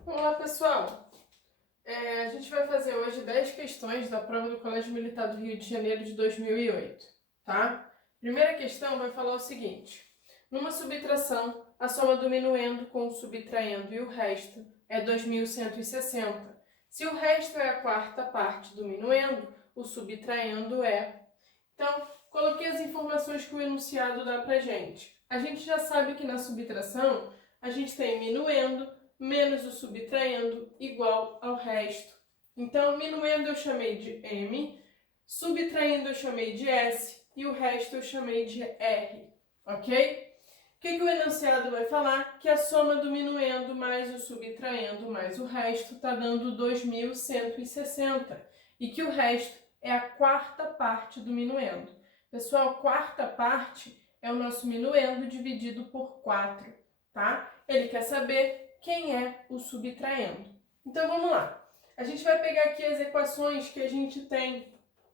Olá, pessoal! A gente vai fazer hoje 10 questões da prova do Colégio Militar do Rio de Janeiro de 2008, tá? Primeira questão vai falar o seguinte: numa subtração, a soma do minuendo com o subtraendo e o resto é 2160. Se o resto é a quarta parte do minuendo, o subtraendo é... Então, coloquei as informações que o enunciado dá pra gente. A gente já sabe que na subtração, a gente tem minuendo menos o subtraendo igual ao resto. Então, minuendo eu chamei de M, subtraindo eu chamei de S e o resto eu chamei de R, ok? O que o enunciado vai falar? Que a soma do minuendo mais o subtraendo mais o resto está dando 2160 e que o resto é a quarta parte do minuendo. Pessoal, quarta parte é o nosso minuendo dividido por 4, tá? Ele quer saber quem é o subtraendo. Então, vamos lá. A gente vai pegar aqui as equações que a gente tem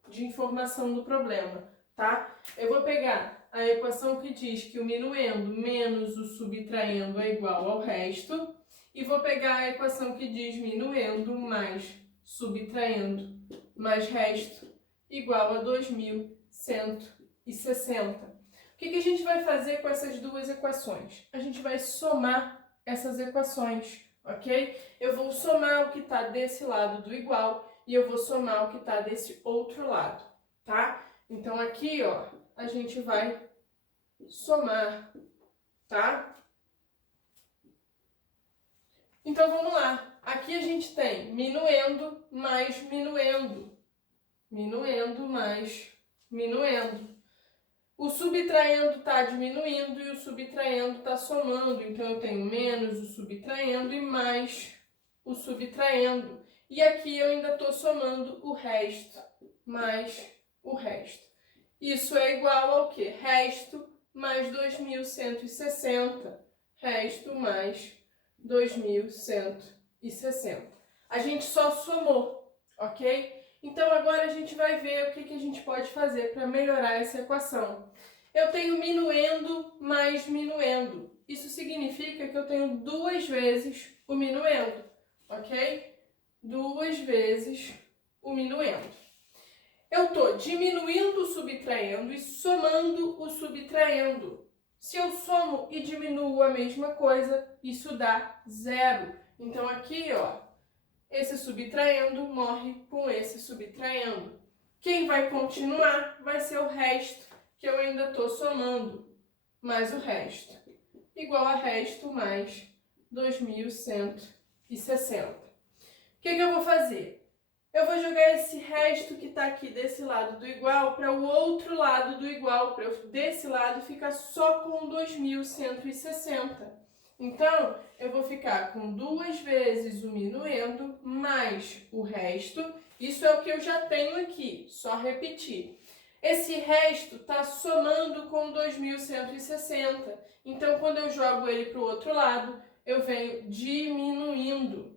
de informação do problema, tá? Eu vou pegar a equação que diz que o minuendo menos o subtraendo é igual ao resto e vou pegar a equação que diz minuendo mais subtraendo mais resto igual a 2160. O que a gente vai fazer com essas duas equações? A gente vai somar essas equações, ok? Eu vou somar o que está desse lado do igual e eu vou somar o que está desse outro lado, tá? Então, aqui, ó, a gente vai somar, tá? Então, vamos lá. Aqui a gente tem minuendo mais minuendo. Minuendo mais minuendo. O subtraendo está diminuindo e o subtraendo está somando. Então, eu tenho menos o subtraendo e mais o subtraendo. E aqui eu ainda estou somando o resto, mais o resto. Isso é igual ao quê? Resto mais 2160. Resto mais 2160. A gente só somou, ok? Então, agora a gente vai ver o que a gente pode fazer para melhorar essa equação. Eu tenho minuendo mais minuendo. Isso significa que eu tenho duas vezes o minuendo, ok? Duas vezes o minuendo. Eu estou diminuindo o subtraendo e somando o subtraendo. Se eu somo e diminuo a mesma coisa, isso dá zero. Então, aqui, ó, esse subtraendo morre com esse subtraendo. Quem vai continuar vai ser o resto, que eu ainda estou somando, mais o resto. Igual a resto mais 2160. O que eu vou fazer? Eu vou jogar esse resto que está aqui desse lado do igual para o outro lado do igual, para desse lado ficar só com 2160. Então, eu vou ficar com duas vezes o minuendo mais o resto. Isso é o que eu já tenho aqui, só repetir. Esse resto está somando com 2160. Então, quando eu jogo ele para o outro lado, eu venho diminuindo.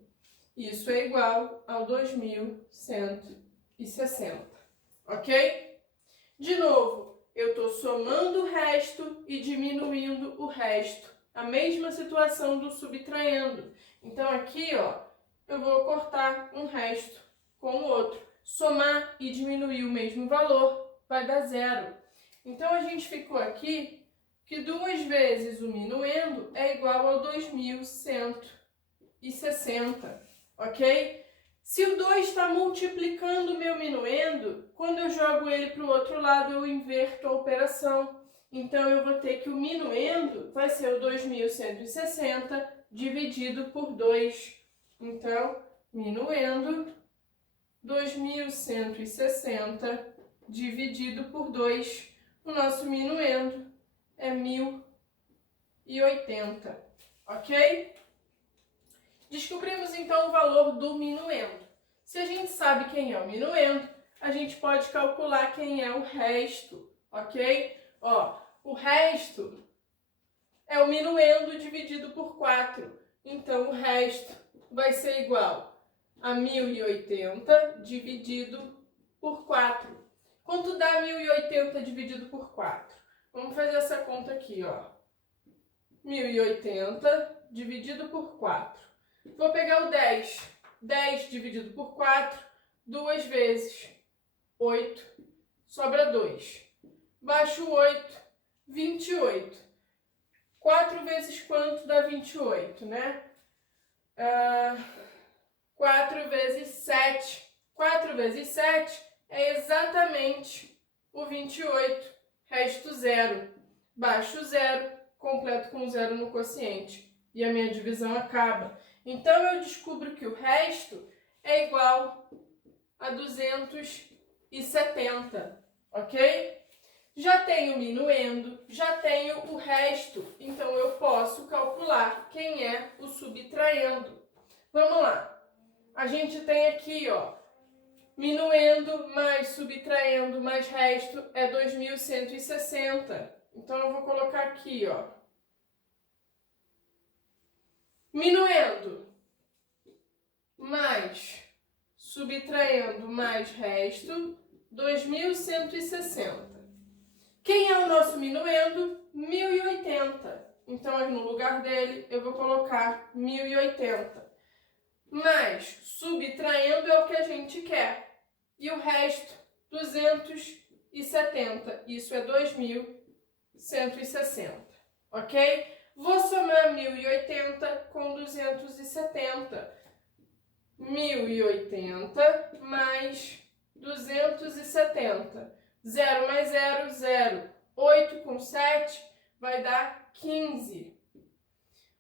Isso é igual ao 2160, ok? De novo, eu estou somando o resto e diminuindo o resto. A mesma situação do subtraendo. Então, aqui, ó, eu vou cortar um resto com o outro. Somar e diminuir o mesmo valor vai dar zero. Então, a gente ficou aqui que duas vezes o minuendo é igual ao 2160. Ok? Se o 2 está multiplicando o meu minuendo, quando eu jogo ele para o outro lado, eu inverto a operação. Então, eu vou ter que o minuendo vai ser o 2160 dividido por 2. Então, minuendo 2160 dividido por 2. O nosso minuendo é 1080. Ok? Descobrimos então o valor do minuendo. Se a gente sabe quem é o minuendo, a gente pode calcular quem é o resto, ok? Ó, o resto é o minuendo dividido por 4. Então, o resto vai ser igual a 1080 dividido por 4. Quanto dá 1080 dividido por 4? Vamos fazer essa conta aqui, ó. 1080 dividido por 4. Vou pegar o 10. 10 dividido por 4, 2 vezes 8, sobra 2. Baixo 8, 28. 4 vezes quanto dá 28, né? 4 vezes 7. 4 vezes 7 é exatamente o 28. Resto 0. Baixo 0, completo com 0 no quociente. E a minha divisão acaba. Então, eu descubro que o resto é igual a 270, ok? Já tenho minuendo, já tenho o resto, então eu posso calcular quem é o subtraindo. Vamos lá. A gente tem aqui, ó, minuendo mais subtraindo mais resto é 2160. Então, eu vou colocar aqui, ó. Minuendo mais subtraindo mais resto, 2160. Quem é o nosso minuendo? 1080. Então, no lugar dele, eu vou colocar 1080. Mas subtraindo é o que a gente quer. E o resto, 270. Isso é 2160. Ok? Vou somar 1080 com 270. 1080 mais 270. 0 mais 0, 0. 8 com 7 vai dar 15.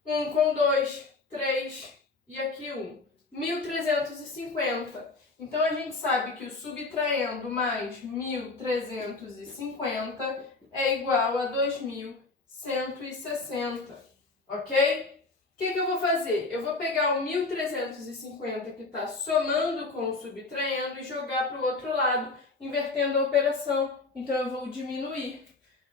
1 com 2, 3. E aqui 1. 1350. Então, a gente sabe que o subtraindo mais 1350 é igual a 2160. Ok? O que eu vou fazer? Eu vou pegar o 1350 que está somando com o subtraindo e jogar para o outro lado, invertendo a operação. Então, eu vou diminuir.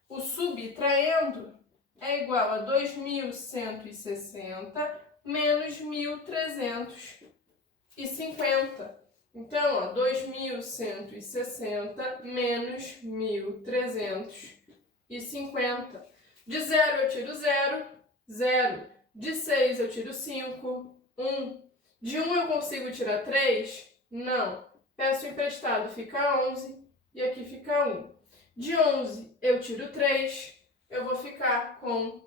O subtraindo é igual a 2160 menos 1350. Então, ó, 2160 menos 1350. De 0 eu tiro 0, 0. De 6 eu tiro 5, 1. De 1 eu consigo tirar 3? Não. Peço emprestado, fica 11 e aqui fica 1. De 11 eu tiro 3, eu vou ficar com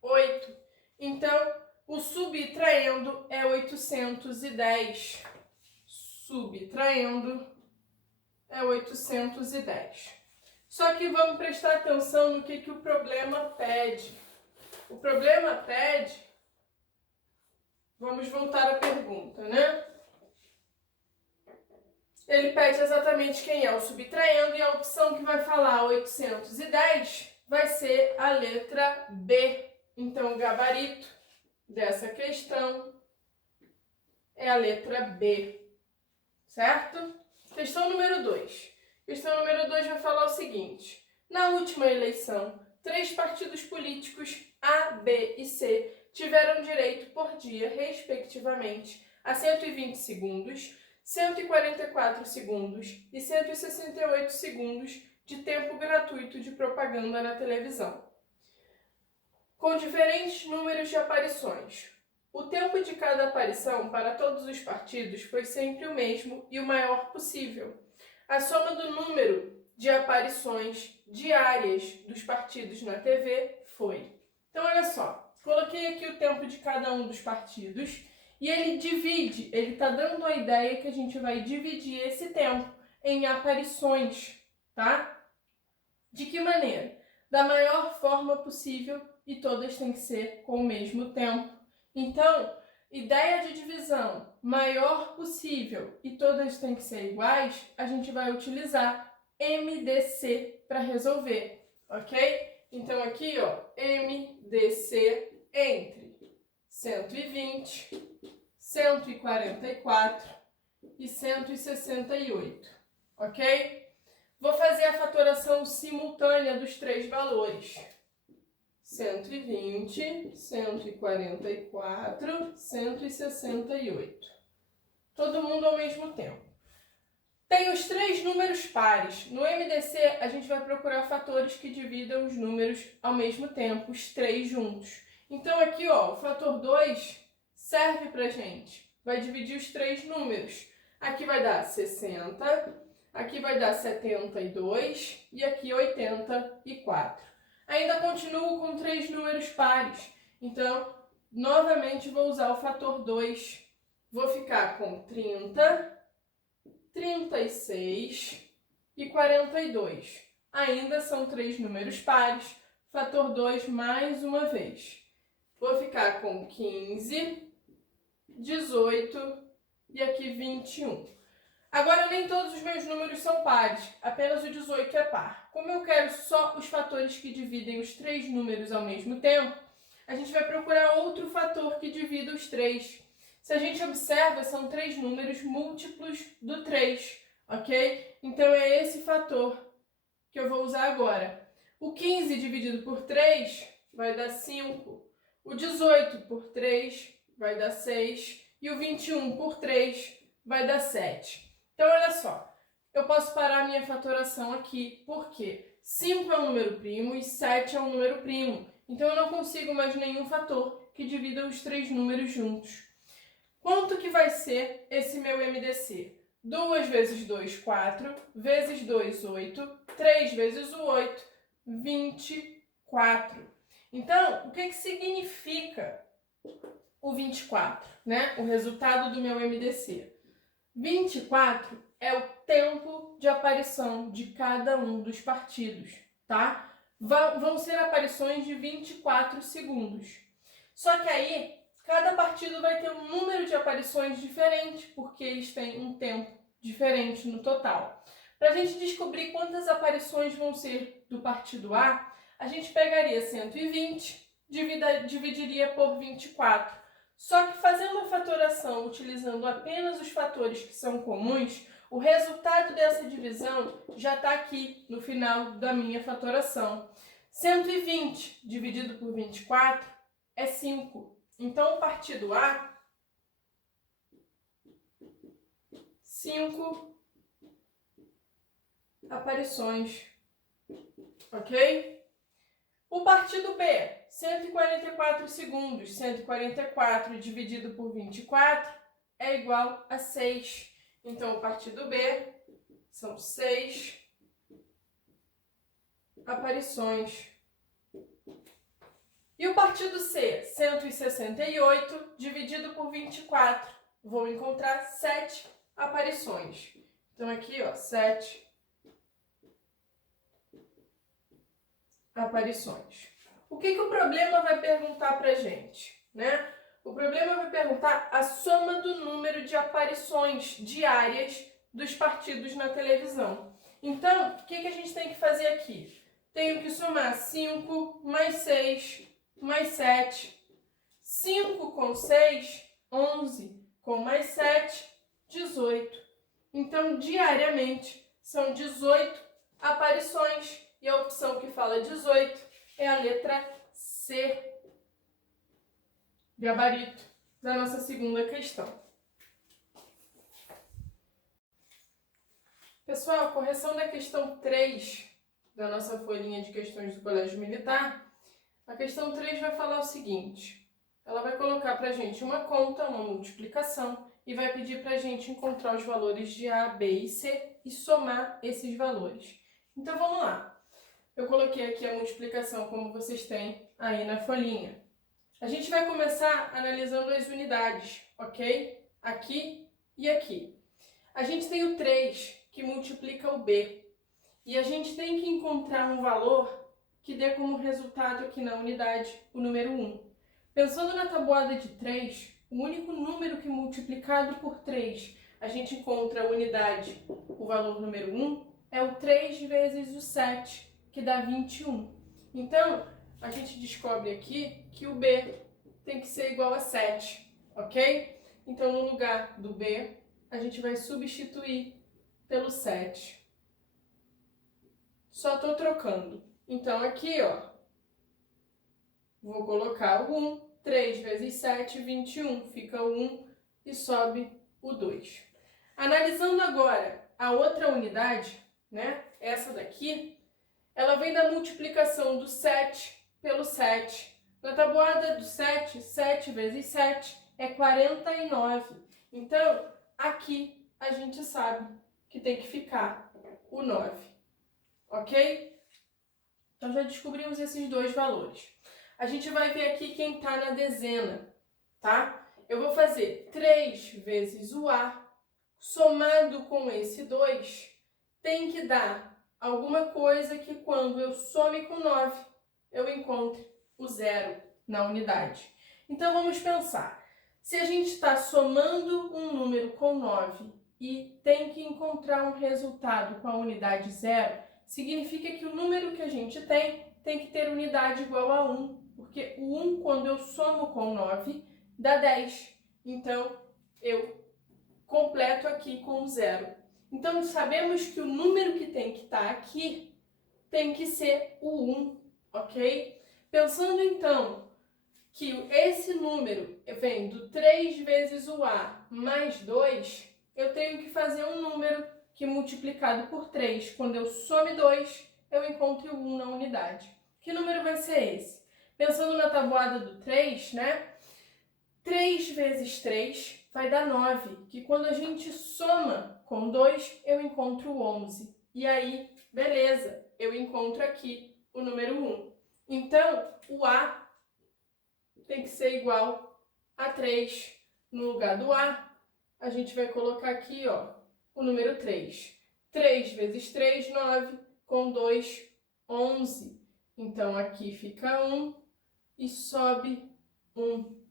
8. Então, o subtraindo é 810. Subtraindo é 810. Só que vamos prestar atenção no que o problema pede. O problema pede... Vamos voltar à pergunta, né? Ele pede exatamente quem é o subtraindo e a opção que vai falar 810 vai ser a letra B. Então, o gabarito dessa questão é a letra B, certo? Questão número 2. Questão número 2 vai falar o seguinte. Na última eleição, 3 partidos políticos, A, B e C, tiveram direito por dia, respectivamente, a 120 segundos, 144 segundos e 168 segundos de tempo gratuito de propaganda na televisão, com diferentes números de aparições. O tempo de cada aparição para todos os partidos foi sempre o mesmo e o maior possível. A soma do número de aparições diárias dos partidos na TV foi. Então, olha só, coloquei aqui o tempo de cada um dos partidos e ele divide, ele está dando a ideia que a gente vai dividir esse tempo em aparições, tá? De que maneira? Da maior forma possível e todas têm que ser com o mesmo tempo. Então, ideia de divisão maior possível e todas têm que ser iguais, a gente vai utilizar MDC para resolver, ok? Então, aqui, ó, MDC entre 120, 144 e 168, ok? Vou fazer a fatoração simultânea dos 3 valores. 120, 144, 168. Todo mundo ao mesmo tempo. Tem os 3 números pares. No MDC, a gente vai procurar fatores que dividam os números ao mesmo tempo, os 3 juntos. Então, aqui, ó, o fator 2 serve pra gente? Vai dividir os três números. Aqui vai dar 60, aqui vai dar 72 e aqui 84. Ainda continuo com três números pares, então, novamente vou usar o fator 2. Vou ficar com 30, 36 e 42. Ainda são três números pares, fator 2 mais uma vez. Vou ficar com 15, 18 e aqui 21. Agora, nem todos os meus números são pares, apenas o 18 é par. Como eu quero só os fatores que dividem os três números ao mesmo tempo, a gente vai procurar outro fator que divida os três. Se a gente observa, são três números múltiplos do 3, ok? Então, é esse fator que eu vou usar agora. O 15 dividido por 3 vai dar 5. O 18 por 3 vai dar 6. E o 21 por 3 vai dar 7. Então, olha só. Eu posso parar a minha fatoração aqui, porque 5 é um número primo e 7 é um número primo. Então, eu não consigo mais nenhum fator que divida os três números juntos. Quanto que vai ser esse meu MDC? 2 vezes 2, 4, vezes 2, 8, 3 vezes o 8, 24. Então, o que significa o 24, né? O resultado do meu MDC. 24 é o tempo de aparição de cada um dos partidos, tá? Vão ser aparições de 24 segundos. Só que aí, cada partido vai ter um número de aparições diferente, porque eles têm um tempo diferente no total. Para a gente descobrir quantas aparições vão ser do partido A, a gente pegaria 120, dividiria por 24. Só que fazendo a fatoração utilizando apenas os fatores que são comuns, o resultado dessa divisão já está aqui no final da minha fatoração. 120 dividido por 24 é 5. Então, o partido A, 5 aparições, ok? O partido B, 144 segundos, 144 dividido por 24 é igual a 6. Então, o partido B são 6 aparições. E o partido C, 168 dividido por 24. Vou encontrar 7 aparições. Então, aqui, ó, 7 aparições. O que o problema vai perguntar pra gente, né? O problema vai perguntar a soma do número de aparições diárias dos partidos na televisão. Então, o que a gente tem que fazer aqui? Tenho que somar 5 mais 6 mais 7. 5 com 6, 11. Com mais 7, 18. Então, diariamente, são 18 aparições. E a opção que fala 18 é a letra C, gabarito, da nossa segunda questão. Pessoal, correção da questão 3 da nossa folhinha de questões do Colégio Militar. A questão 3 vai falar o seguinte: ela vai colocar para a gente uma conta, uma multiplicação, e vai pedir para a gente encontrar os valores de A, B e C e somar esses valores. Então, vamos lá. Eu coloquei aqui a multiplicação como vocês têm aí na folhinha. A gente vai começar analisando as unidades, ok? Aqui e aqui. A gente tem o 3, que multiplica o B. E a gente tem que encontrar um valor que dê como resultado aqui na unidade o número 1. Pensando na tabuada de 3, o único número que multiplicado por 3 a gente encontra a unidade, o valor número 1, é o 3 vezes o 7, que dá 21. Então, a gente descobre aqui que o B tem que ser igual a 7, ok? Então, no lugar do B, a gente vai substituir pelo 7. Só estou trocando. Então, aqui, ó, vou colocar o 1, 3 vezes 7, 21. Fica o 1 e sobe o 2. Analisando agora a outra unidade, né, essa daqui, ela vem da multiplicação do 7 pelo 7. Na tabuada do 7, 7 vezes 7 é 49. Então, aqui a gente sabe que tem que ficar o 9, ok? Então, já descobrimos esses dois valores. A gente vai ver aqui quem está na dezena, tá? Eu vou fazer 3 vezes o A, somado com esse 2, tem que dar alguma coisa que quando eu some com 9, eu encontre o zero na unidade. Então, vamos pensar. Se a gente está somando um número com 9 e tem que encontrar um resultado com a unidade zero, significa que o número que a gente tem que ter unidade igual a 1, porque o 1, quando eu somo com 9, dá 10. Então, eu completo aqui com 0. Então, sabemos que o número que tem que estar aqui tem que ser o 1, ok? Pensando, então, que esse número vem do 3 vezes o A mais 2, eu tenho que fazer um número que multiplicado por 3, quando eu some 2, eu encontro o 1 na unidade. Que número vai ser esse? Pensando na tabuada do 3, né? 3 vezes 3 vai dar 9, que quando a gente soma com 2, eu encontro 11. E aí, beleza, eu encontro aqui o número 1. Então, o A tem que ser igual a 3. No lugar do A, a gente vai colocar aqui, ó, o número 3. 3 vezes 3, 9, com 2, 11. Então, aqui fica 1 e sobe 1.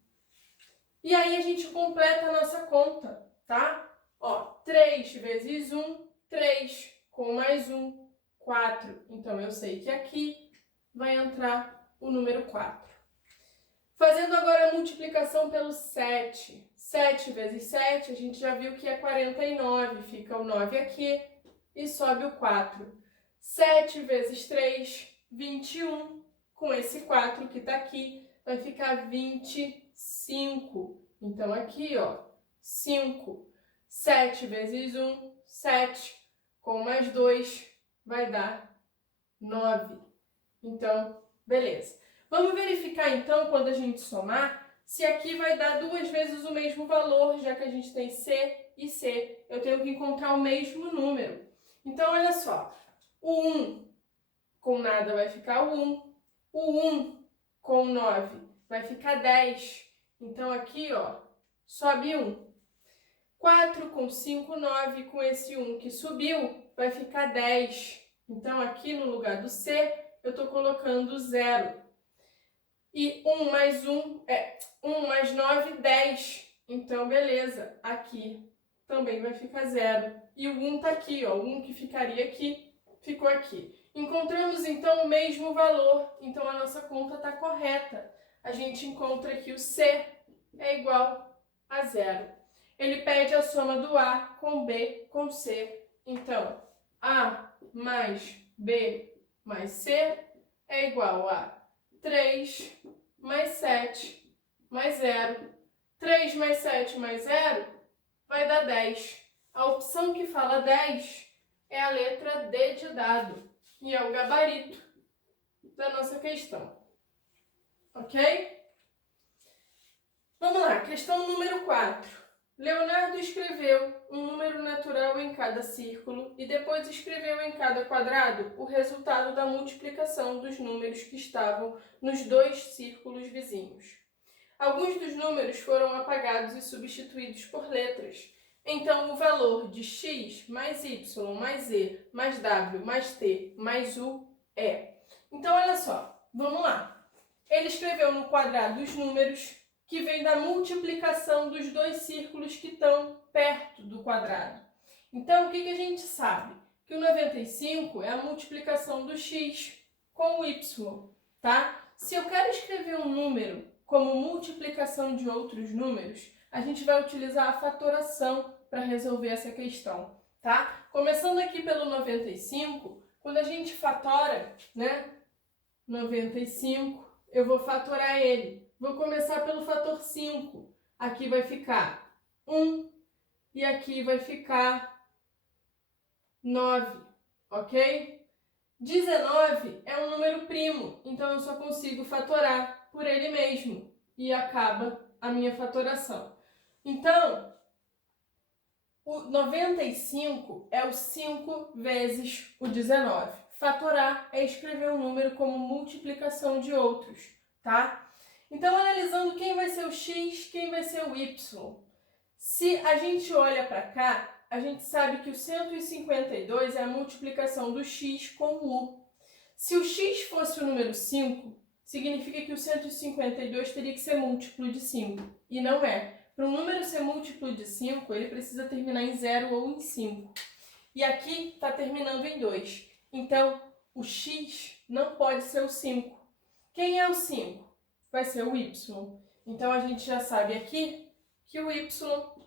E aí, a gente completa a nossa conta, tá? Ó, 3 vezes 1, 3, com mais 1, 4. Então, eu sei que aqui vai entrar o número 4. Fazendo agora a multiplicação pelo 7. 7 vezes 7, a gente já viu que é 49. Fica o 9 aqui e sobe o 4. 7 vezes 3, 21. Com esse 4 que está aqui, vai ficar 25. Então, aqui, ó, 5. 7 vezes 1, 7. Com mais 2, vai dar 9. Então, beleza. Vamos verificar, então, quando a gente somar, se aqui vai dar 2 vezes o mesmo valor, já que a gente tem C e C. Eu tenho que encontrar o mesmo número. Então, olha só. O 1 com nada vai ficar o 1. O 1 com 9 vai ficar 10. Então, aqui, ó, sobe 1. 4 com 5, 9. Com esse 1 que subiu, vai ficar 10. Então, aqui no lugar do C, eu estou colocando 0. E 1 mais 1 é 1 mais 9, 10. Então, beleza. Aqui também vai ficar 0. E o 1 está aqui, ó. O 1 que ficaria aqui, ficou aqui. Encontramos, então, o mesmo valor. Então, a nossa conta está correta. A gente encontra aqui o C é igual a 0. Ele pede a soma do A com B com C. Então, A mais B mais C é igual a 3 mais 7 mais 0. 3 mais 7 mais 0 vai dar 10. A opção que fala 10 é a letra D de dado e é o gabarito da nossa questão. Ok? Vamos lá, questão número 4. Leonardo escreveu um número natural em cada círculo e depois escreveu em cada quadrado o resultado da multiplicação dos números que estavam nos 2 círculos vizinhos. Alguns dos números foram apagados e substituídos por letras. Então, o valor de x mais y mais z mais w mais t mais u é. Então, olha só, vamos lá. Ele escreveu no quadrado os números que vem da multiplicação dos 2 círculos que estão perto do quadrado. Então, o que a gente sabe? Que o 95 é a multiplicação do x com o y, tá? Se eu quero escrever um número como multiplicação de outros números, a gente vai utilizar a fatoração para resolver essa questão, tá? Começando aqui pelo 95, quando a gente fatora, né? 95, eu vou fatorar ele. Vou começar pelo fator 5. Aqui vai ficar 1 e aqui vai ficar 9, ok? 19 é um número primo, então eu só consigo fatorar por ele mesmo e acaba a minha fatoração. Então, o 95 é o 5 vezes o 19. Fatorar é escrever um número como multiplicação de outros, tá? Então, analisando quem vai ser o x, quem vai ser o y. Se a gente olha para cá, a gente sabe que o 152 é a multiplicação do x com o u. Se o x fosse o número 5, significa que o 152 teria que ser múltiplo de 5. E não é. Para um número ser múltiplo de 5, ele precisa terminar em 0 ou em 5. E aqui está terminando em 2. Então, o x não pode ser o 5. Quem é o 5? Vai ser o y. Então, a gente já sabe aqui que o y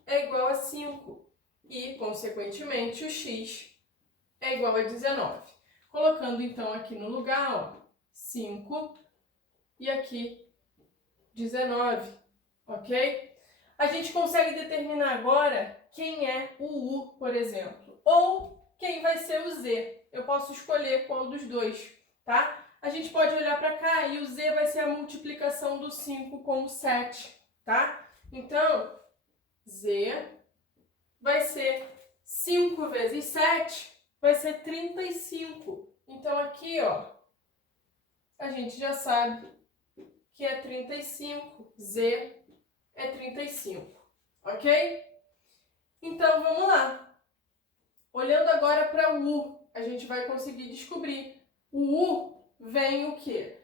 é igual a 5. E, consequentemente, o x é igual a 19. Colocando, então, aqui no lugar, ó, 5 e aqui 19, ok? A gente consegue determinar agora quem é o u, por exemplo, ou quem vai ser o z. Eu posso escolher qual dos dois, tá? A gente pode olhar para cá e o z vai ser a multiplicação do 5 com o 7, tá? Então, z vai ser 5 vezes 7, vai ser 35. Então, aqui, ó, a gente já sabe que é 35. Z é 35, ok? Então, vamos lá. Olhando agora para o U, a gente vai conseguir descobrir. O U vem o quê?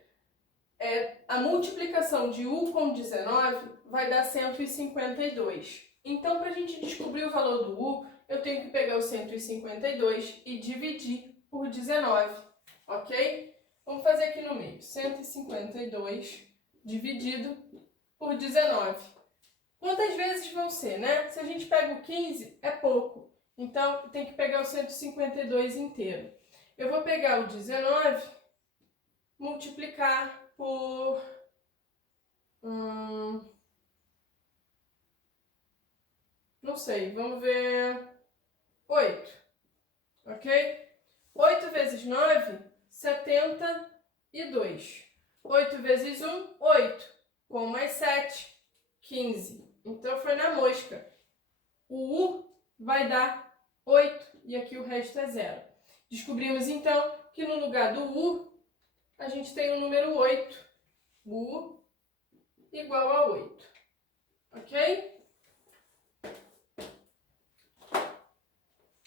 A multiplicação de U com 19 vai dar 152. Então, para a gente descobrir o valor do U, eu tenho que pegar o 152 e dividir por 19, ok? Vamos fazer aqui no meio. 152 dividido por 19. Quantas vezes vão ser, né? Se a gente pega o 15, é pouco. Então, tem que pegar o 152 inteiro. Eu vou pegar o 19, multiplicar por... não sei, vamos ver... 8, ok? 8 vezes 9, 72. 8 vezes 1, 8. Com mais 7, 15. Então, foi na mosca. O U vai dar 8 e aqui o resto é 0. Descobrimos, então, que no lugar do U, a gente tem o número 8. U igual a 8. Ok?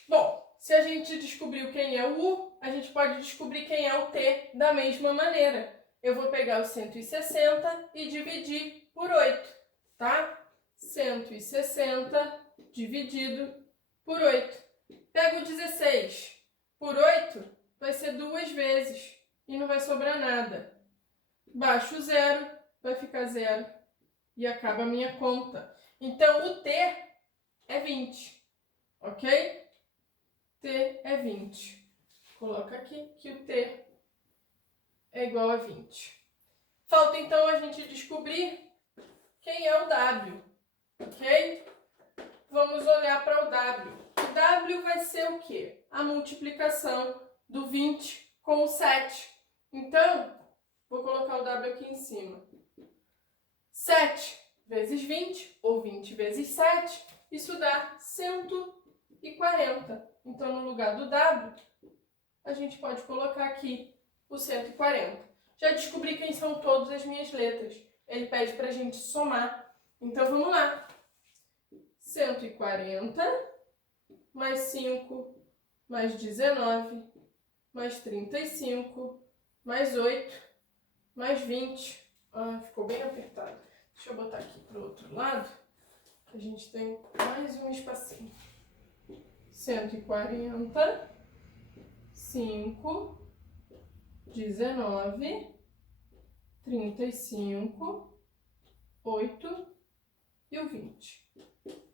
Bom, se a gente descobriu quem é o U, a gente pode descobrir quem é o T da mesma maneira. Eu vou pegar o 160 e dividir por 8, tá? 160 dividido por 8. Pego o 16 por 8, vai ser 2 vezes e não vai sobrar nada. Baixo o 0, vai ficar 0 e acaba a minha conta. Então, o T é 20, ok? T é 20. Coloca aqui que o T é igual a 20. Falta, então, a gente descobrir quem é o W, ok? Vamos olhar para o W. O W vai ser o quê? A multiplicação do 20 com o 7. Então, vou colocar o W aqui em cima. 7 vezes 20, ou 20 vezes 7, isso dá 140. Então, no lugar do W, a gente pode colocar aqui o 140. Já descobri quem são todas as minhas letras. Ele pede para a gente somar. Então, vamos lá. 140 mais 5 mais 19 mais 35 mais 8 mais 20. Ah, ficou bem apertado. Deixa eu botar aqui para o outro lado. A gente tem mais um espacinho. 140, 5, 19, 35, 8 e o 20.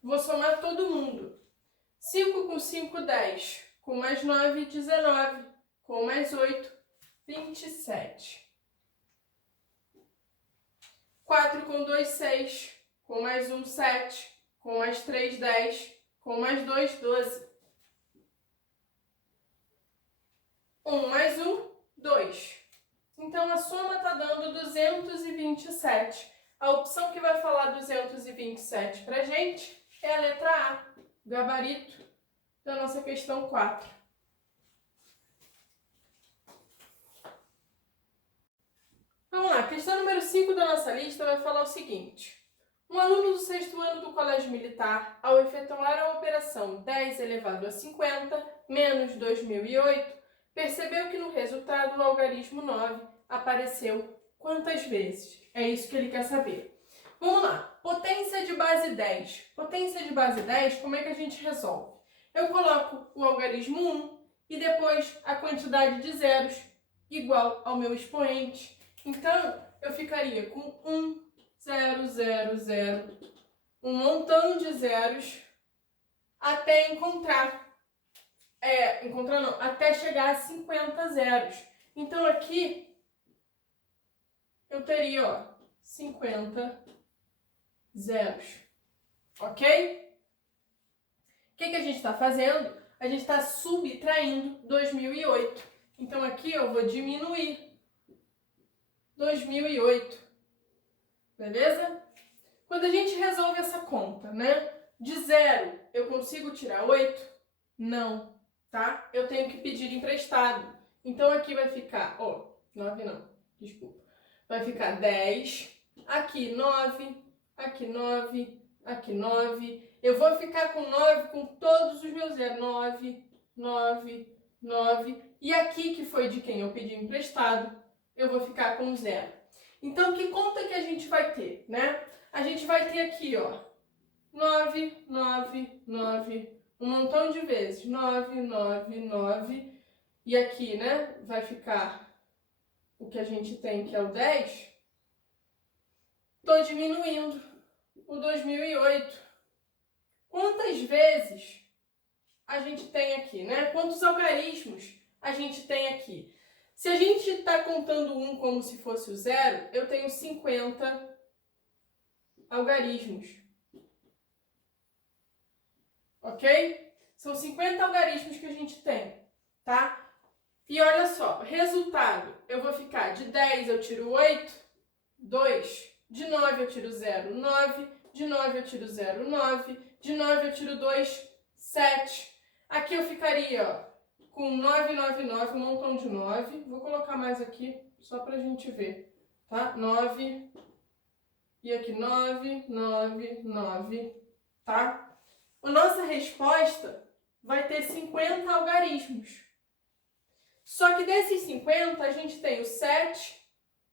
Vou somar todo mundo. 5 com 5, 10. Com mais 9, 19. Com mais 8, 27. 4 com 2, 6. Com mais 1, 7. Com mais 3, 10. Com mais 2, 12. 1 mais 1, 2. Então, a soma está dando 227. A opção que vai falar 227 para a gente é a letra A, gabarito da nossa questão 4. Vamos lá, questão número 5 da nossa lista vai falar o seguinte. Um aluno do 6º ano do Colégio Militar, ao efetuar a operação 10 elevado a 50 menos 2008, percebeu que no resultado o algarismo 9 apareceu quantas vezes? É isso que ele quer saber. Vamos lá, potência de base 10. Potência de base 10, como é que a gente resolve? Eu coloco o algarismo 1 e depois a quantidade de zeros igual ao meu expoente. Então, eu ficaria com 1, 0, 0, 0, um montão de zeros até até chegar a 50 zeros. Então, aqui, eu teria, ó, 50 zeros, ok? O que a gente está fazendo? A gente está subtraindo 2008. Então, aqui eu vou diminuir 2008, beleza? Quando a gente resolve essa conta, né? De 0, eu consigo tirar 8? Não, tá? Eu tenho que pedir emprestado. Então, aqui vai ficar, ó, 9 não, desculpa. Vai ficar 10, aqui 9, aqui 9, aqui 9. Eu vou ficar com 9 com todos os meus zeros. 9, 9, 9. E aqui, que foi de quem eu pedi emprestado, eu vou ficar com 0. Então, que conta que a gente vai ter, né? A gente vai ter aqui, ó, 9, 9, 9, um montão de vezes. 9, 9, 9. E aqui, né, vai ficar o que a gente tem, que é o 10. Estou diminuindo o 2008. Quantas vezes a gente tem aqui, né? Quantos algarismos a gente tem aqui? Se a gente está contando 1 como se fosse o 0, eu tenho 50 algarismos. Ok? São 50 algarismos que a gente tem, tá? E olha só, resultado, eu vou ficar de 10 eu tiro 8, 2. De 9 eu tiro 0, 9. De 9 eu tiro 0, 9. De 9 eu tiro 2, 7. Aqui eu ficaria, ó, com 9, 9, 9, um montão de 9. Vou colocar mais aqui, só pra gente ver, tá? 9. E aqui 9, 9, 9, tá? A nossa resposta vai ter 50 algarismos. Só que desses 50, a gente tem o 7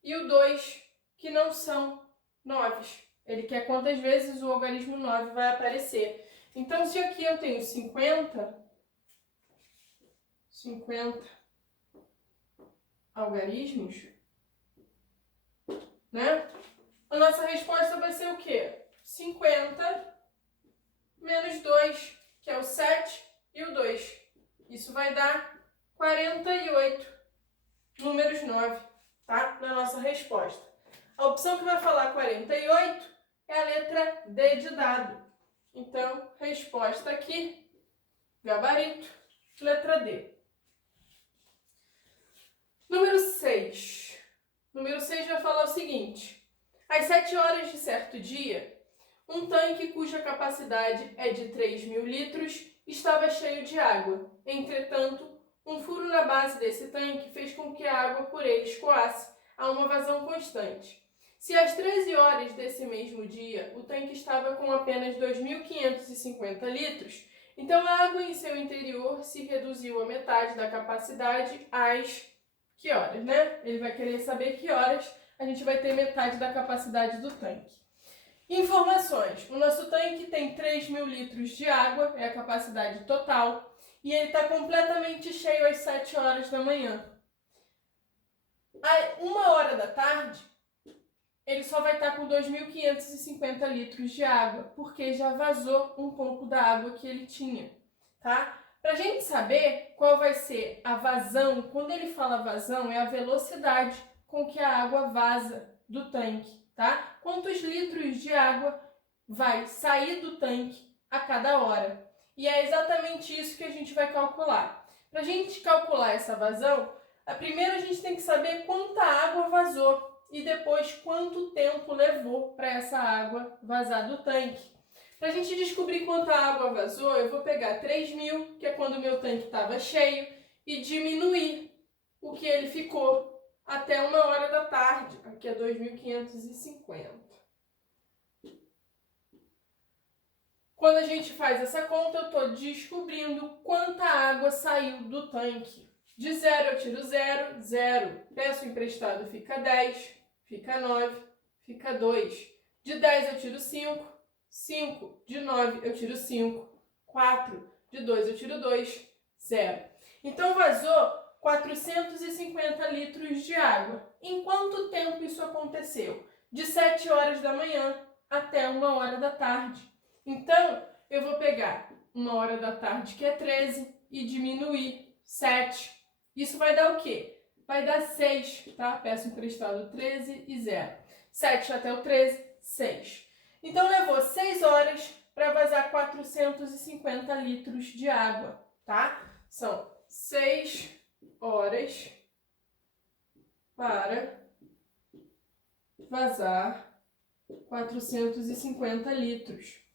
e o 2, que não são 9. Ele quer quantas vezes o algarismo 9 vai aparecer. Então, se aqui eu tenho 50 algarismos, né? A nossa resposta vai ser o quê? 50 menos 2, que é o 7 e o 2. Isso vai dar 48, números 9, tá? Na nossa resposta. A opção que vai falar 48 é a letra D de dado. Então, resposta aqui, gabarito, letra D. Número 6. Número 6 vai falar o seguinte. Às 7 horas de certo dia, um tanque cuja capacidade é de 3.000 litros estava cheio de água. Entretanto, um furo na base desse tanque fez com que a água por ele escoasse a uma vazão constante. Se às 13 horas desse mesmo dia o tanque estava com apenas 2.550 litros, então a água em seu interior se reduziu a metade da capacidade às que horas, né? Ele vai querer saber que horas a gente vai ter metade da capacidade do tanque. Informações. O nosso tanque tem 3.000 litros de água, é a capacidade total, e ele está completamente cheio às 7 horas da manhã. À 1 hora da tarde, ele só vai estar com 2.550 litros de água, porque já vazou um pouco da água que ele tinha, tá? Para a gente saber qual vai ser a vazão, quando ele fala vazão, é a velocidade com que a água vaza do tanque, tá? Quantos litros de água vai sair do tanque a cada hora? E é exatamente isso que a gente vai calcular. Para a gente calcular essa vazão, primeiro a gente tem que saber quanta água vazou. e depois quanto tempo levou para essa água vazar do tanque. Para a gente descobrir quanta água vazou, eu vou pegar 3.000, que é quando o meu tanque estava cheio, e diminuir o que ele ficou até 1h da tarde. Aqui é 2.550. Quando a gente faz essa conta, eu estou descobrindo quanta água saiu do tanque. De 0 eu tiro 0, 0. Peço emprestado, fica 10, fica 9, fica 2. De 10 eu tiro 5, 5. De 9 eu tiro 5, 4. De 2 eu tiro 2, 0. Então vazou 450 litros de água. Em quanto tempo isso aconteceu? De 7 horas da manhã até 1h da tarde. Então, eu vou pegar 1h da tarde, que é 13, e diminuir 7. Isso vai dar o quê? Vai dar 6, tá? Peço emprestado 13 e 0. 7 até o 13, 6. Então, levou 6 horas para vazar 450 litros de água, tá? São 6 horas para vazar 450 litros,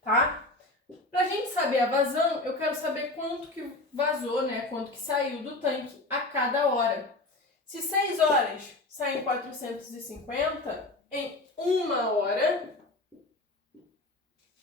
tá? Pra gente saber a vazão, eu quero saber quanto que vazou, né? Quanto que saiu do tanque a cada hora. Se 6 horas saem 450, em 1h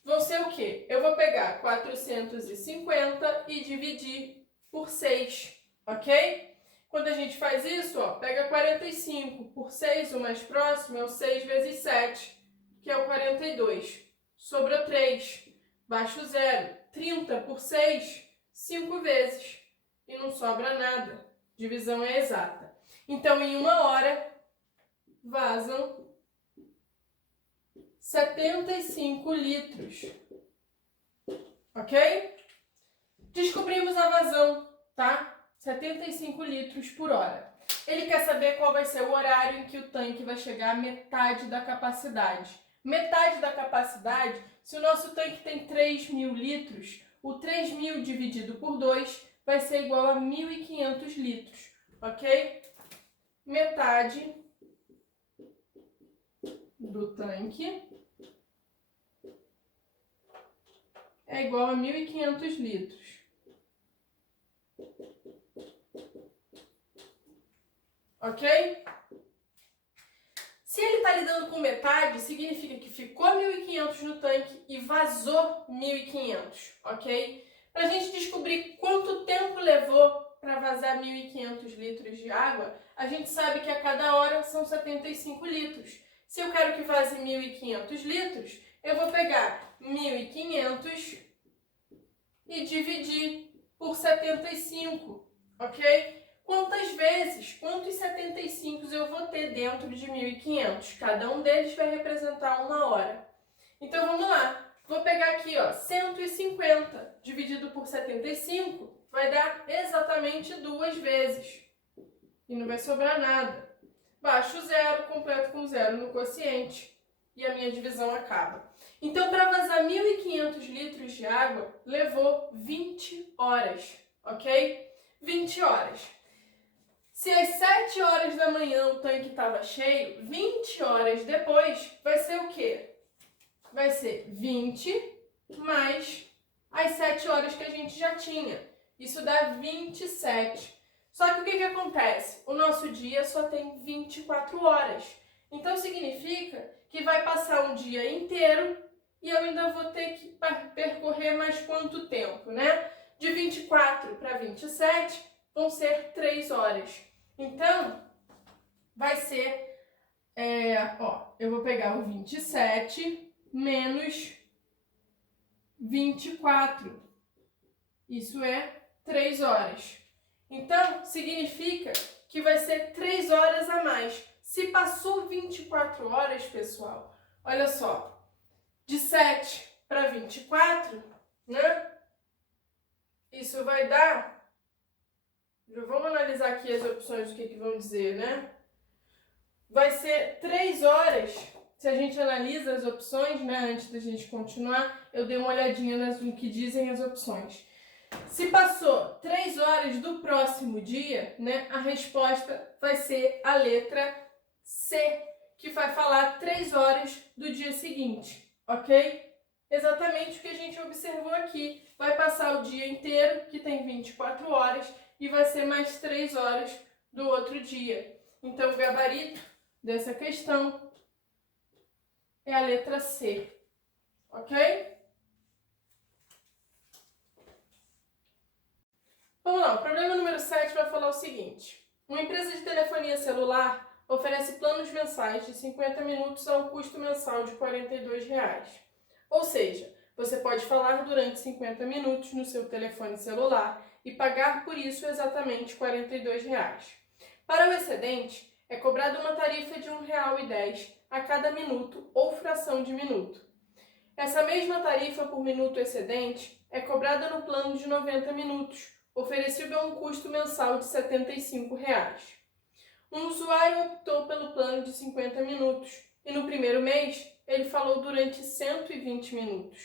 vão ser o quê? Eu vou pegar 450 e dividir por 6, ok? Quando a gente faz isso, ó, pega 45 por 6, o mais próximo é o 6 vezes 7, que é o 42. Sobrou 3, baixo 0. 30 por 6, 5 vezes. E não sobra nada. Divisão é exata. Então, em 1h, vazam 75 litros. Ok? Descobrimos a vazão, tá? 75 litros por hora. Ele quer saber qual vai ser o horário em que o tanque vai chegar à metade da capacidade. Metade da capacidade, se o nosso tanque tem 3.000 litros, o 3.000 dividido por 2 vai ser igual a 1.500 litros, ok? Metade do tanque é igual a 1.500 litros. Ok? Se ele está lidando com metade, significa que ficou 1.500 no tanque e vazou 1.500, ok? Para a gente descobrir quanto tempo levou para vazar 1.500 litros de água, a gente sabe que a cada hora são 75 litros. Se eu quero que vaze 1.500 litros, eu vou pegar 1.500 e dividir por 75, ok? Quantas vezes, quantos 75 eu vou ter dentro de 1.500? Cada um deles vai representar 1h. Então, vamos lá. Vou pegar aqui, ó, 150 dividido por 75 vai dar exatamente 2 vezes. E não vai sobrar nada. Baixo 0, completo com 0 no quociente. E a minha divisão acaba. Então, para vazar 1.500 litros de água, levou 20 horas, ok? 20 horas. Se às 7 horas da manhã o tanque estava cheio, 20 horas depois vai ser o quê? Vai ser 20 mais as 7 horas que a gente já tinha. Isso dá 27. Só que o que acontece? O nosso dia só tem 24 horas. Então significa que vai passar um dia inteiro e eu ainda vou ter que percorrer mais quanto tempo, né? De 24 para 27 vão ser 3 horas. Então, vai ser, eu vou pegar o 27 menos 24. Isso é 3 horas. Então, significa que vai ser 3 horas a mais. Se passou 24 horas, pessoal, olha só, de 7 para 24, né? Isso vai dar... Vamos analisar aqui as opções, o que vão dizer, né? Vai ser 3 horas, se a gente analisa as opções, né? Antes da gente continuar, eu dei uma olhadinha no que dizem as opções. Se passou 3 horas do próximo dia, né? A resposta vai ser a letra C, que vai falar 3 horas do dia seguinte, ok? Exatamente o que a gente observou aqui. Vai passar o dia inteiro, que tem 24 horas, e vai ser mais 3 horas do outro dia. Então, o gabarito dessa questão é a letra C, ok? Vamos lá, o problema número 7 vai falar o seguinte. Uma empresa de telefonia celular oferece planos mensais de 50 minutos a um custo mensal de R$ 42. Ou seja, você pode falar durante 50 minutos no seu telefone celular e pagar por isso exatamente R$ 42. Para o excedente, é cobrada uma tarifa de R$ 1,10 a cada minuto ou fração de minuto. Essa mesma tarifa por minuto excedente é cobrada no plano de 90 minutos, oferecido a um custo mensal de R$ 75. Um usuário optou pelo plano de 50 minutos e no primeiro mês ele falou durante 120 minutos.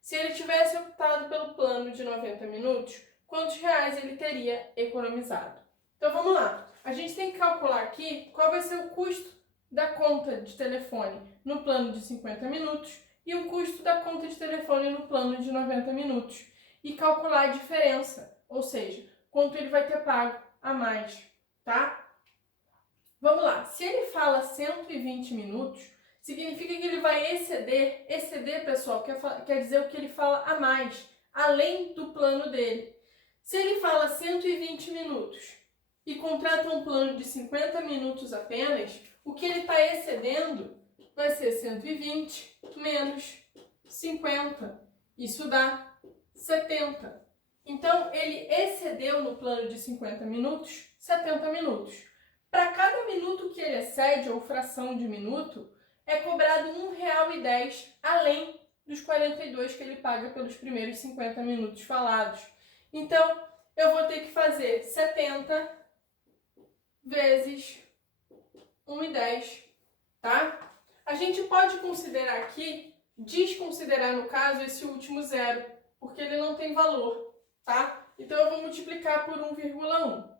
Se ele tivesse optado pelo plano de 90 minutos, quantos reais ele teria economizado? Então vamos lá, a gente tem que calcular aqui qual vai ser o custo da conta de telefone no plano de 50 minutos e o custo da conta de telefone no plano de 90 minutos e calcular a diferença, ou seja, quanto ele vai ter pago a mais, tá? Vamos lá, se ele fala 120 minutos, significa que ele vai exceder, pessoal, quer dizer o que ele fala a mais, além do plano dele. Se ele fala 120 minutos e contrata um plano de 50 minutos apenas, o que ele está excedendo vai ser 120 menos 50. Isso dá 70. Então, ele excedeu no plano de 50 minutos, 70 minutos. Para cada minuto que ele excede, ou fração de minuto, é cobrado R$ 1,10, além dos 42 que ele paga pelos primeiros 50 minutos falados. Então, eu vou ter que fazer 70 vezes 1,10, tá? A gente pode considerar aqui, desconsiderar no caso, esse último zero, porque ele não tem valor, tá? Então, eu vou multiplicar por 1,1.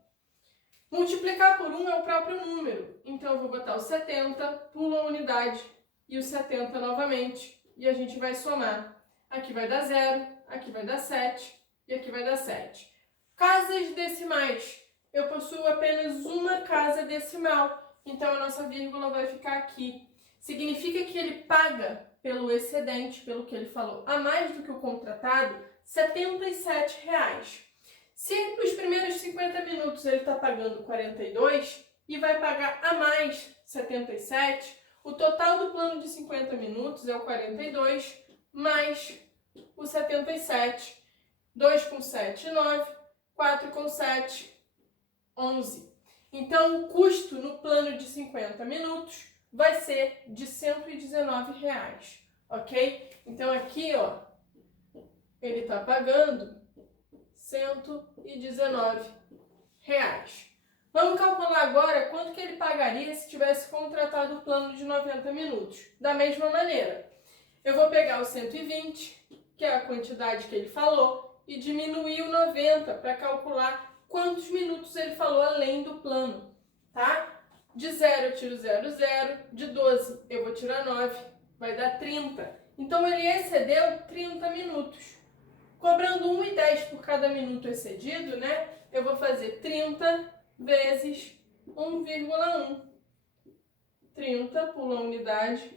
Multiplicar por 1 é o próprio número, então eu vou botar o 70, pulo a unidade e o 70 novamente, e a gente vai somar. Aqui vai dar 0, aqui vai dar 7 e aqui vai dar 7. Casas decimais. Eu possuo apenas uma casa decimal, então a nossa vírgula vai ficar aqui. Significa que ele paga pelo excedente, pelo que ele falou, a mais do que o contratado, R$ 77. Se nos primeiros 50 minutos ele está pagando 42 e vai pagar a mais 77, o total do plano de 50 minutos é o 42 mais o 77. 2 com 7, 9. 4 com 7, 11. Então, o custo no plano de 50 minutos vai ser de R$ 119, ok? Então, aqui, ó, ele está pagando R$ 119. Vamos calcular agora quanto que ele pagaria se tivesse contratado o plano de 90 minutos. Da mesma maneira, eu vou pegar o 120, que é a quantidade que ele falou, e diminuir o 90 para calcular quantos minutos ele falou além do plano, tá? De 0 eu tiro 0, 0. De 12 eu vou tirar 9, vai dar 30. Então, ele excedeu 30 minutos. Cobrando 1,10 por cada minuto excedido, né? Eu vou fazer 30 vezes 1,1. 30, pula a unidade,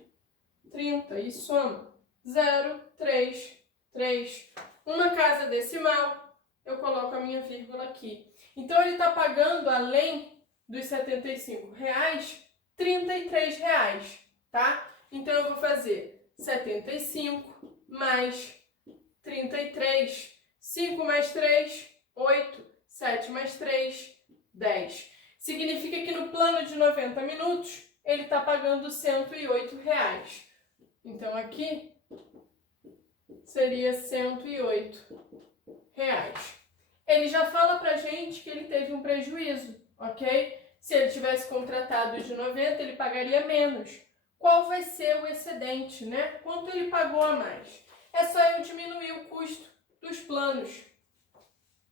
30 e soma. 0, 3, 3. Uma casa decimal, eu coloco a minha vírgula aqui. Então, ele está pagando, além dos R$ 75, R$ 33, tá? Então, eu vou fazer 75 mais 33, 5 mais 3, 8, 7 mais 3, 10. Significa que no plano de 90 minutos, ele está pagando R$ 108. Então, aqui seria R$ 108. Ele já fala pra gente que ele teve um prejuízo, ok? Se ele tivesse contratado de 90, ele pagaria menos. Qual vai ser o excedente, né? Quanto ele pagou a mais? É só eu diminuir o custo dos planos.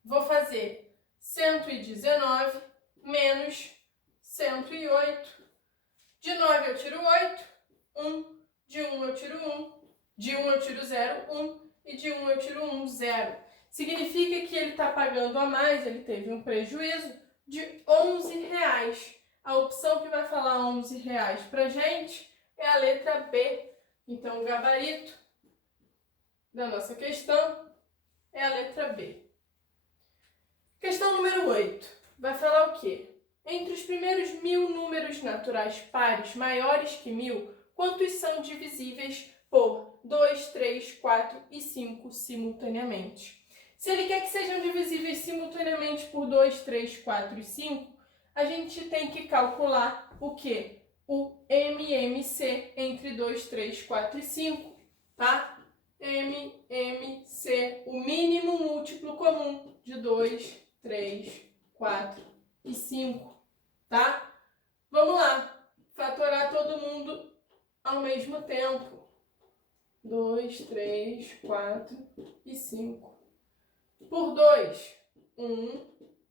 Vou fazer 119 menos 108. De 9 eu tiro 8, 1. De 1 eu tiro 1. De 1 eu tiro 0, 1. E de 1 eu tiro 1, 0. Significa que ele está pagando a mais, ele teve um prejuízo de R$11. A opção que vai falar R$11 para gente é a letra B. Então, o gabarito da nossa questão é a letra B. Questão número 8. Vai falar o quê? Entre os primeiros 1000 números naturais pares maiores que 1000, quantos são divisíveis por 2, 3, 4 e 5 simultaneamente? Se ele quer que sejam divisíveis simultaneamente por 2, 3, 4 e 5, a gente tem que calcular o quê? O MMC entre 2, 3, 4 e 5, tá? MMC, o mínimo múltiplo comum de 2, 3, 4 e 5, tá? Vamos lá, fatorar todo mundo ao mesmo tempo. 2, 3, 4 e 5. Por 2, 1,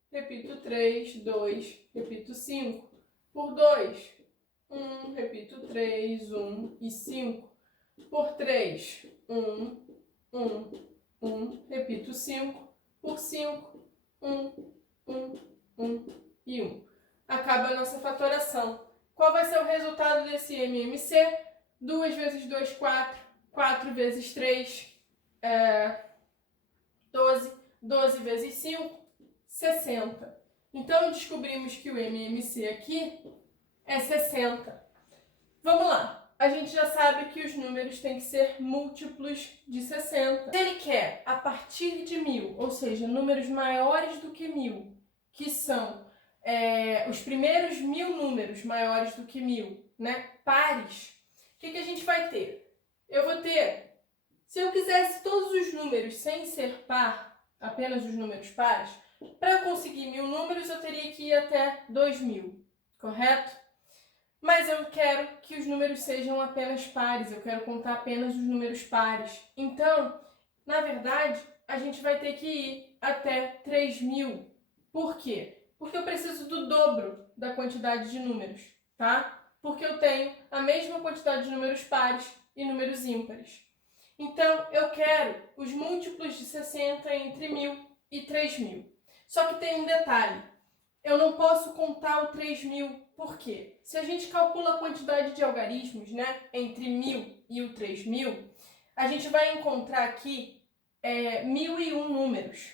repito 3, 2, repito 5. Por 2, 1, repito 3, 1 e 5. Por 3, 1, 1, 1, repito 5. Por 5, 1, 1, 1 e 1. Acaba a nossa fatoração. Qual vai ser o resultado desse MMC? 2 vezes 2, 4. 4 vezes 3, 12. 12 vezes 5, 60. Então, descobrimos que o MMC aqui é 60. Vamos lá. A gente já sabe que os números têm que ser múltiplos de 60. Se ele quer a partir de 1000, ou seja, números maiores do que 1000, que são os primeiros 1000 números maiores do que 1000, né, pares, o que a gente vai ter? Eu vou ter, se eu quisesse todos os números sem ser par, apenas os números pares, para eu conseguir 1000 números eu teria que ir até 2000, correto? Mas eu quero que os números sejam apenas pares, eu quero contar apenas os números pares. Então, na verdade, a gente vai ter que ir até 3000. Por quê? Porque eu preciso do dobro da quantidade de números, tá? Porque eu tenho a mesma quantidade de números pares e números ímpares. Então, eu quero os múltiplos de 60 entre 1000 e 3000. Só que tem um detalhe. Eu não posso contar o 3000, por quê? Se a gente calcula a quantidade de algarismos, né, entre 1000 e o 3000, a gente vai encontrar aqui 1001 números.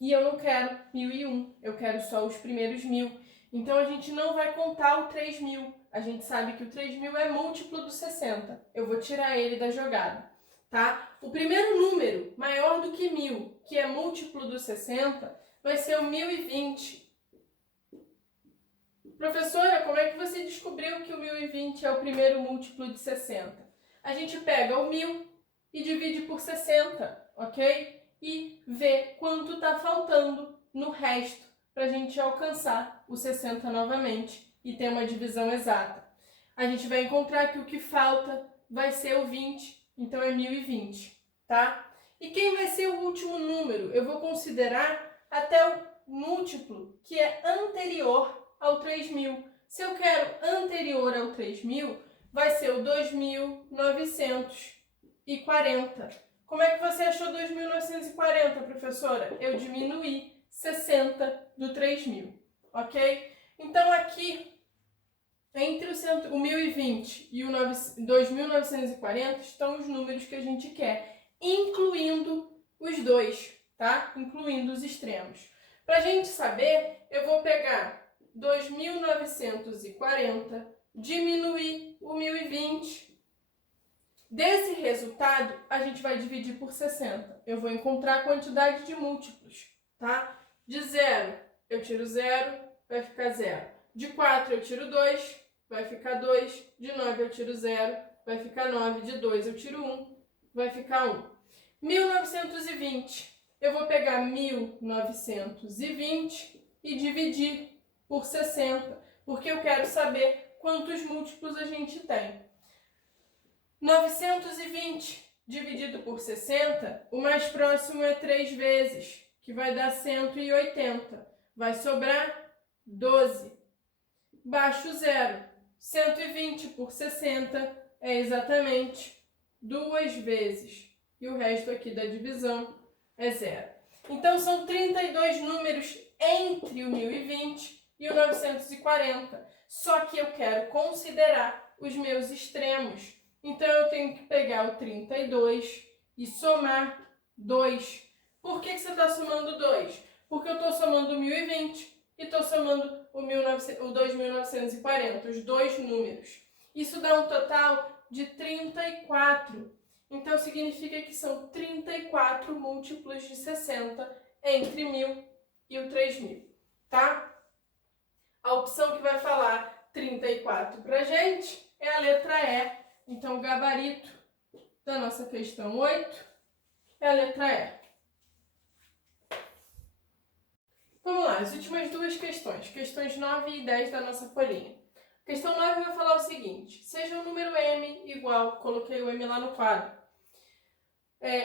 E eu não quero 1001, eu quero só os primeiros 1000. Então, a gente não vai contar o 3000. A gente sabe que o 3000 é múltiplo do 60. Eu vou tirar ele da jogada, tá? O primeiro número maior do que 1000, que é múltiplo do 60, vai ser o 1020. Professora, como é que você descobriu que o 1020 é o primeiro múltiplo de 60? A gente pega o 1000 e divide por 60, ok? E vê quanto está faltando no resto para a gente alcançar o 60 novamente e ter uma divisão exata. A gente vai encontrar que o que falta vai ser o 20, então é 1020, tá? E quem vai ser o último número? Eu vou considerar até o múltiplo que é anterior ao 3000. Se eu quero anterior ao 3000, vai ser o 2940. Como é que você achou 2940, professora? Eu diminuí 60 do 3000, ok? Então, aqui, entre o 1020 e o 2940, estão os números que a gente quer, incluindo os dois, tá? Incluindo os extremos. Para a gente saber, eu vou pegar 2940, diminuir o 1020. Desse resultado, a gente vai dividir por 60. Eu vou encontrar a quantidade de múltiplos, tá? De 0, eu tiro 0, vai ficar 0. De 4, eu tiro 2, vai ficar 2. De 9, eu tiro 0, vai ficar 9. De 2, eu tiro 1, vai ficar 1. 1920, eu vou pegar 1920 e dividir por 60, porque eu quero saber quantos múltiplos a gente tem. 920 dividido por 60, o mais próximo é 3 vezes, que vai dar 180. Vai sobrar 12. Baixo 0. 120 por 60 é exatamente 2 vezes. E o resto aqui da divisão é 0. Então, são 32 números entre o 1020 e o 940. Só que eu quero considerar os meus extremos. Então, eu tenho que pegar o 32 e somar 2. Por que você está somando 2? Porque eu estou somando o 1020 e estou somando o 2940, os dois números. Isso dá um total de 34. Então, significa que são 34 múltiplos de 60 entre 1000 e o 3000, tá? A opção que vai falar 34 pra gente é a letra E. Então, o gabarito da nossa questão 8 é a letra E. Vamos lá, as últimas duas questões. Questões 9 e 10 da nossa folhinha. Questão 9 vai falar o seguinte. Seja o número m igual, coloquei o m lá no quadro,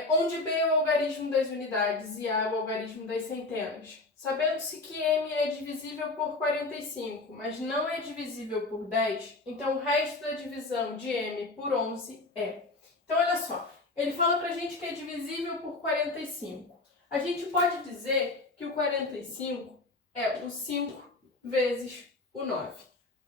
onde b é o algarismo das unidades e a é o algarismo das centenas. Sabendo-se que m é divisível por 45, mas não é divisível por 10, então o resto da divisão de m por 11 é. Então, olha só, ele fala pra gente que é divisível por 45. A gente pode dizer que o 45 é o 5 vezes o 9,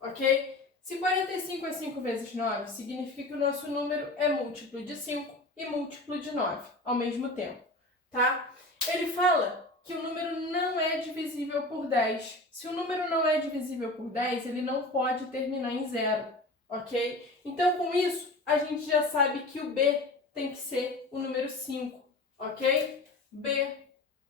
ok? Se 45 é 5 vezes 9, significa que o nosso número é múltiplo de 5 e múltiplo de 9 ao mesmo tempo, tá? Ele fala que o número não é divisível por 10. Se o número não é divisível por 10, ele não pode terminar em 0, ok? Então, com isso, a gente já sabe que o B tem que ser o número 5, ok? B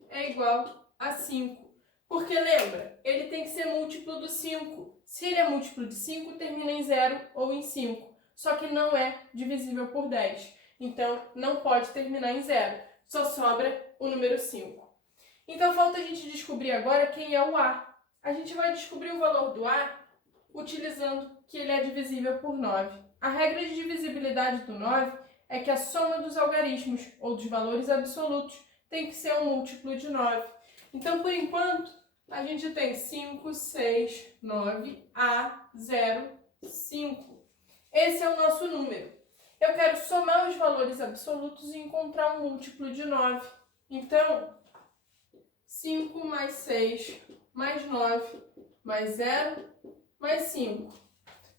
é igual a 5. Porque lembra, ele tem que ser múltiplo do 5. Se ele é múltiplo de 5, termina em 0 ou em 5. Só que não é divisível por 10. Então, não pode terminar em 0. Só sobra o número 5. Então, falta a gente descobrir agora quem é o A. A gente vai descobrir o valor do A utilizando que ele é divisível por 9. A regra de divisibilidade do 9 é que a soma dos algarismos, ou dos valores absolutos, tem que ser um múltiplo de 9. Então, por enquanto, a gente tem 5, 6, 9, A, 0, 5. Esse é o nosso número. Eu quero somar os valores absolutos e encontrar um múltiplo de 9. Então, 5 mais 6 mais 9 mais 0 mais 5.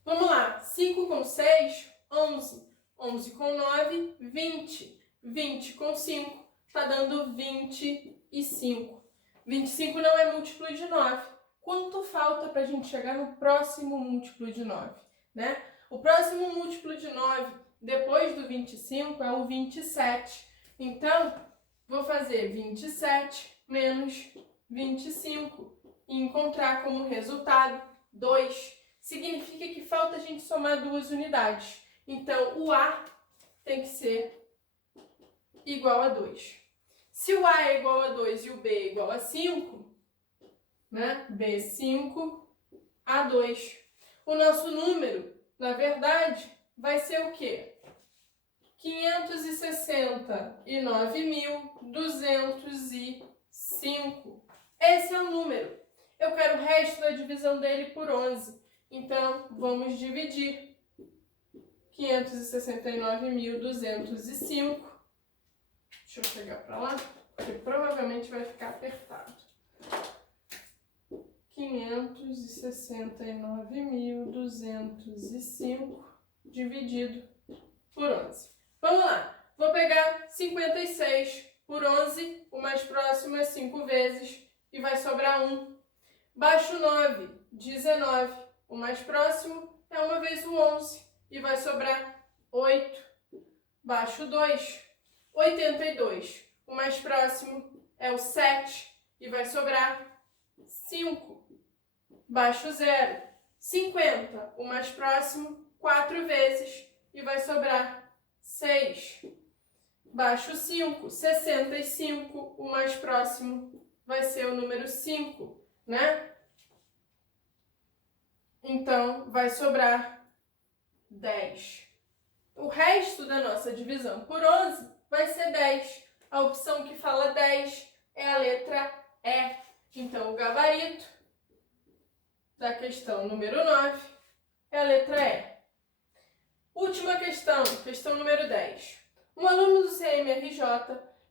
Vamos lá. 5 com 6, 11. 11 com 9, 20. 20 com 5, está dando 25. 25 não é múltiplo de 9. Quanto falta para a gente chegar no próximo múltiplo de 9? Né? O próximo múltiplo de 9, depois do 25, é o 27. Então, vou fazer 27 menos 25 e encontrar como resultado 2. Significa que falta a gente somar duas unidades. Então, o A tem que ser igual a 2. Se o A é igual a 2 e o B é igual a 5, né? B 5, A 2. O nosso número, na verdade, vai ser o quê? 569.205. Esse é o número. Eu quero o resto da divisão dele por 11. Então, vamos dividir 569.205. Deixa eu pegar para lá, porque provavelmente vai ficar apertado. 569.205 dividido por 11. Vamos lá. Vou pegar 56 por 11, o mais próximo é 5 vezes, e vai sobrar 1. Baixo 9, 19. O mais próximo é 1 vezes o 11, e vai sobrar 8. Baixo 2, 82. O mais próximo é o 7, e vai sobrar 5. Baixo 0, 50. O mais próximo, 4 vezes, e vai sobrar 6. Baixo 5, 65. O mais próximo vai ser o número 5, né? Então, vai sobrar 10. O resto da nossa divisão por 11 vai ser 10. A opção que fala 10 é a letra E. Então, o gabarito da questão número 9 é a letra E. Última questão, questão número 10. Um aluno do CMRJ,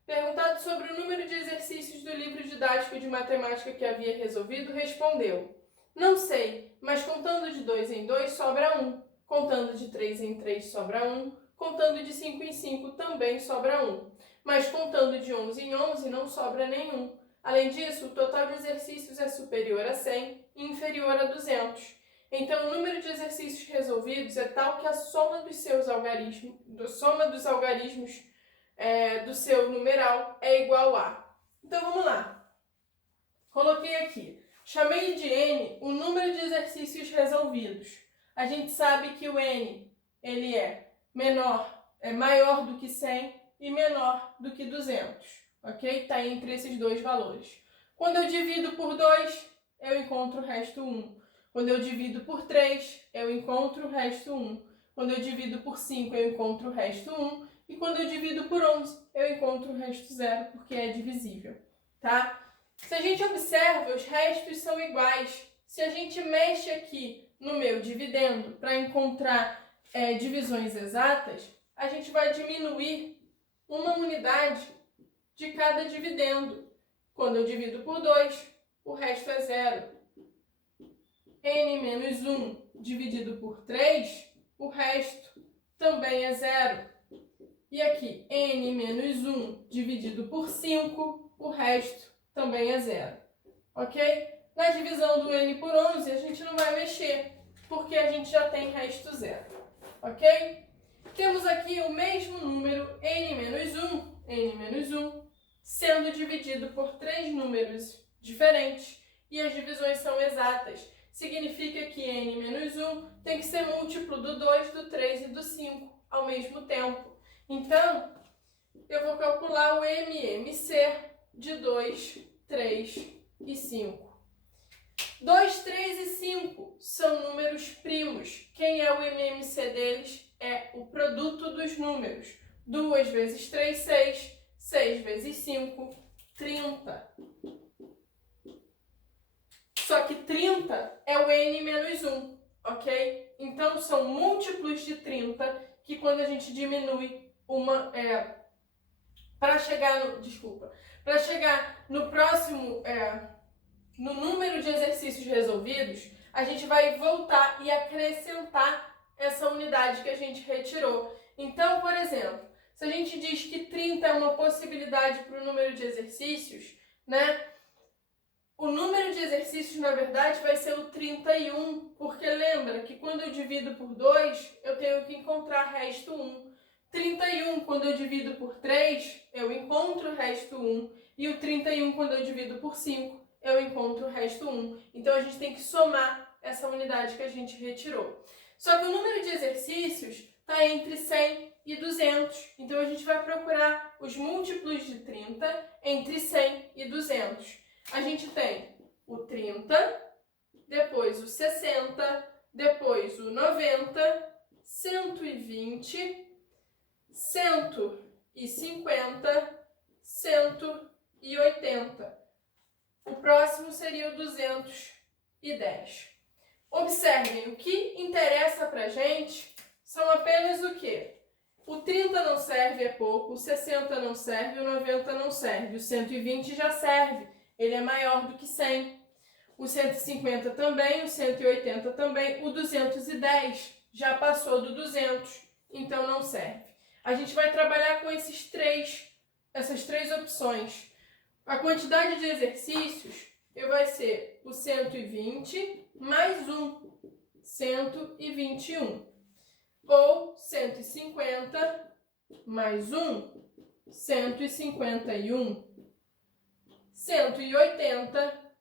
perguntado sobre o número de exercícios do livro didático de matemática que havia resolvido, respondeu: não sei, mas contando de 2 em 2 sobra 1, contando de 3 em 3 sobra 1, contando de 5 em 5 também sobra 1, mas contando de 11 em 11 não sobra nenhum. Além disso, o total de exercícios é superior a 100 e inferior a 200. Então, o número de exercícios resolvidos é tal que a soma dos algarismos do seu numeral é igual a. Então, vamos lá. Coloquei aqui. Chamei de N o número de exercícios resolvidos. A gente sabe que o N ele é maior do que 100 e menor do que 200. Ok? Está entre esses dois valores. Quando eu divido por 2, eu encontro o resto 1. Quando eu divido por 3, eu encontro o resto 1. Quando eu divido por 5, eu encontro o resto 1. E quando eu divido por 11, eu encontro o resto 0, porque é divisível. Tá? Se a gente observa, os restos são iguais. Se a gente mexe aqui no meu dividendo para encontrar divisões exatas, a gente vai diminuir uma unidade de cada dividendo. Quando eu divido por 2, o resto é 0. N menos 1 dividido por 3, o resto também é 0. E aqui, N menos 1 dividido por 5, o resto também é 0. Ok? Na divisão do N por 11, a gente não vai mexer, porque a gente já tem resto 0. Ok? Temos aqui o mesmo número, N menos 1, sendo dividido por 3 números diferentes, e as divisões são exatas. Significa que N menos 1 tem que ser múltiplo do 2, do 3 e do 5 ao mesmo tempo. Então, eu vou calcular o MMC de 2, 3 e 5. 2, 3 e 5 são números primos. Quem é o MMC deles? É o produto dos números. 2 vezes 3, 6. 6 vezes 5, 30. Só que 30 é o N menos 1, ok? Então, são múltiplos de 30 que quando a gente diminui para chegar no próximo, no número de exercícios resolvidos, a gente vai voltar e acrescentar essa unidade que a gente retirou. Então, por exemplo, se a gente diz que 30 é uma possibilidade para o número de exercícios, né? O número de exercícios, na verdade, vai ser o 31, porque lembra que quando eu divido por 2, eu tenho que encontrar resto 1. 31, quando eu divido por 3, eu encontro o resto 1. E o 31, quando eu divido por 5, eu encontro o resto 1. Então, a gente tem que somar essa unidade que a gente retirou. Só que o número de exercícios está entre 100 e 200. Então, a gente vai procurar os múltiplos de 30 entre 100 e 200. A gente tem o 30, depois o 60, depois o 90, 120, 150, 180. O próximo seria o 210. Observem, o que interessa pra gente são apenas o quê? O 30 não serve, é pouco, o 60 não serve, o 90 não serve, o 120 já serve, ele é maior do que 100. O 150 também, o 180 também, o 210 já passou do 200, então não serve. A gente vai trabalhar com essas três opções. A quantidade de exercícios vai ser o 120 mais 1, 121. Ou 150 mais 1, 151. 180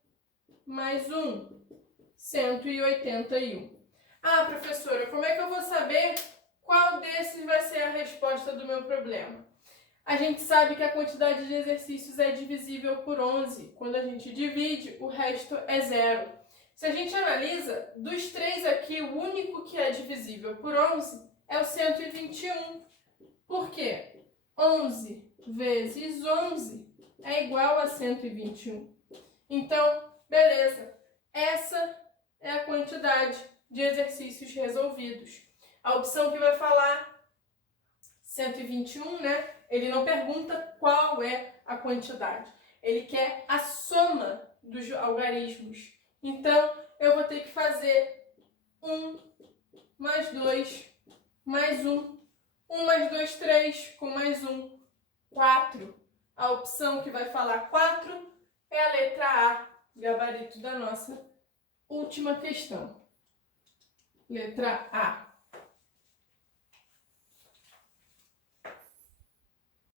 mais 1, 181. Ah, professora, como é que eu vou saber qual desses vai ser a resposta do meu problema? A gente sabe que a quantidade de exercícios é divisível por 11. Quando a gente divide, o resto é 0. Se a gente analisa, dos três aqui, o único que é divisível por 11 é o 121. Por quê? 11 vezes 11 é igual a 121. Então, beleza. Essa é a quantidade de exercícios resolvidos. A opção que vai falar 121, né? Ele não pergunta qual é a quantidade. Ele quer a soma dos algarismos. Então, eu vou ter que fazer 1 mais 2 mais 1. 1 mais 2, 3, com mais 1, 4. A opção que vai falar 4 é a letra A, gabarito da nossa última questão. Letra A.